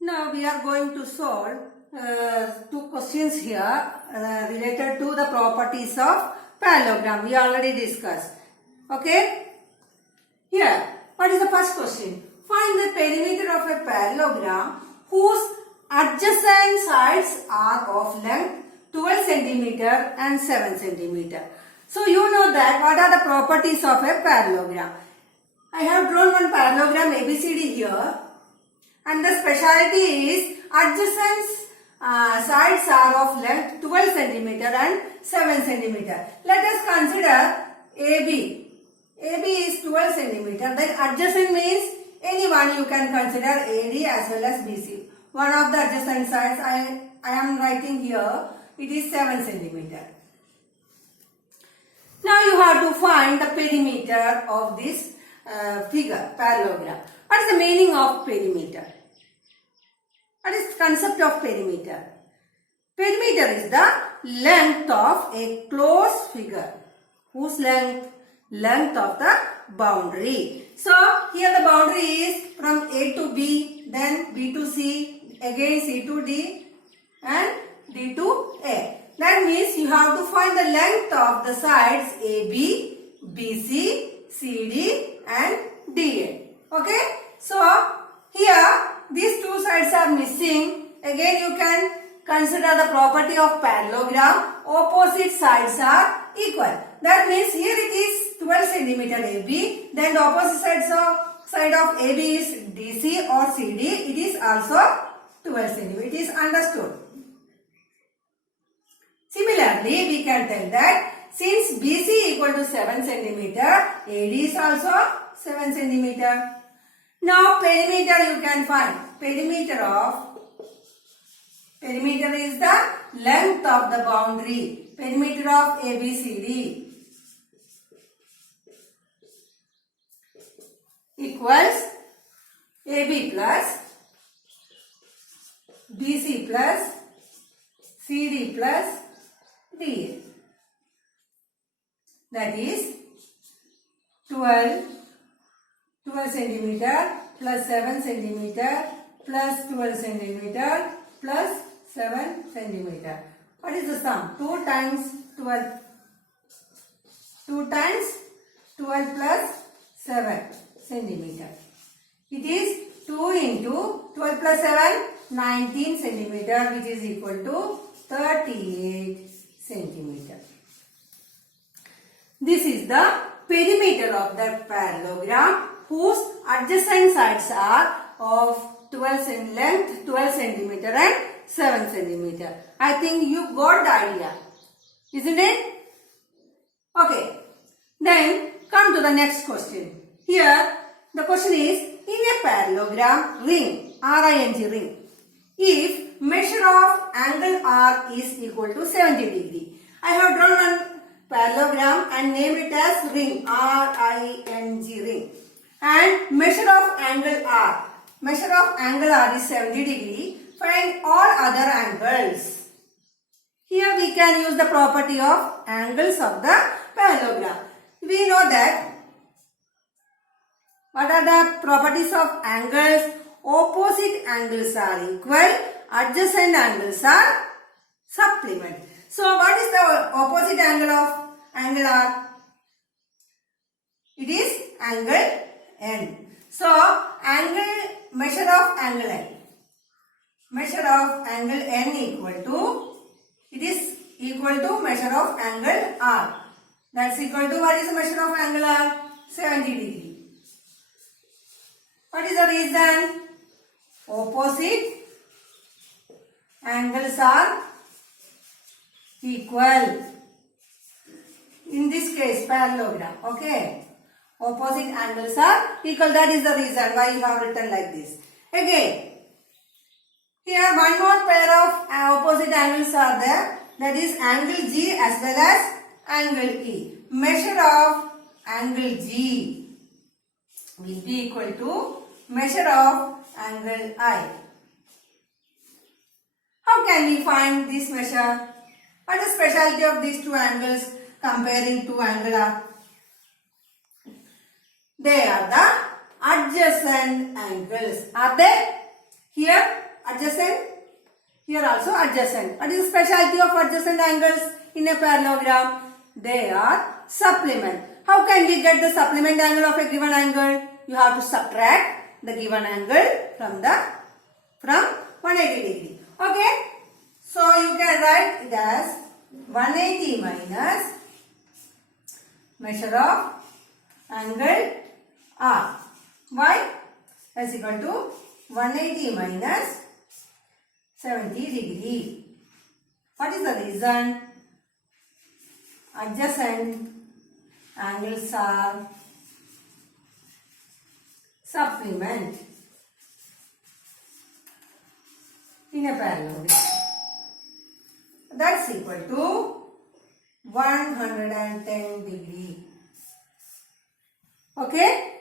Now we are going to solve two questions here related to the properties of parallelogram. We already discussed. Okay? Here, what is the first question? Find the perimeter of a parallelogram whose adjacent sides are of length 12 centimeter and 7 centimeter. So you know that what are the properties of a parallelogram. I have drawn one parallelogram ABCD here. And the speciality is adjacent sides are of length 12 centimeter and 7 centimeter. Let us consider AB. AB is 12 centimeter. Then adjacent means anyone you can consider AD as well as BC. One of the adjacent sides I am writing here. It is 7 centimeter. Now you have to find the perimeter of this figure, parallelogram. What is the meaning of perimeter? What is the concept of perimeter? Perimeter is the length of a closed figure. Whose length? Length of the boundary. So here the boundary is from A to B, then B to C, again C to D and D to A. That means you have to find the length of the sides AB, BC, CD and DA. Okay? So here these two sides are missing. Again you can consider the property of parallelogram. Opposite sides are equal. That means here it is 12 centimeter AB. Then the opposite side of AB is DC or CD. It is also 12 centimeter. It is understood. Similarly, we can tell that since BC equal to 7 centimeter, AD is also 7 centimeter. Now perimeter you can find. Perimeter is the length of the boundary. Perimeter of ABCD equals AB plus BC plus CD plus DA. That is 12 centimeter plus 7 centimeter plus 12 centimeter plus 7 centimeter. What is the sum? 2 times 12. 2 times 12 plus 7 centimeter. It is 2 into 12 plus 7, 19 centimeter, which is equal to 38 centimeter. This is the perimeter of the parallelogram whose adjacent sides are of 12 in length, 12 centimeter and 7 centimeter. I think you got the idea, isn't it? Okay. Then come to the next question. Here the question is, in a parallelogram ring, RING ring, if measure of angle R is equal to 70 degree. I have drawn one parallelogram and named it as ring, RING ring. And measure of angle R. Measure of angle R is 70 degree. Find all other angles. Here we can use the property of angles of the parallelogram. We know that what are the properties of angles? Opposite angles are equal. Adjacent angles are supplement. So what is the opposite angle of angle R? It is angle N. So measure of angle N. Measure of angle N it is equal to measure of angle R. That's equal to, what is the measure of angle R? 70 degree. What is the reason? Opposite angles are equal. In this case, parallelogram. Okay. Opposite angles are equal. That is the reason why you have written like this. Again, here one more pair of opposite angles are there. That is angle G as well as angle E. Measure of angle G will be equal to measure of angle I. How can we find this measure? What is the speciality of these two angles comparing to angle R? They are the adjacent angles. Are they? Here Here also adjacent. What is the specialty of adjacent angles in a parallelogram? They are supplement. How can we get the supplement angle of a given angle? You have to subtract the given angle from 180 degree. Okay. So you can write it as 180 minus measure of angle R. Why? Is equal to 180 minus 70 degree. What is the reason? Adjacent angles are supplement in a parallelogram. That's equal to 110 degree. Okay.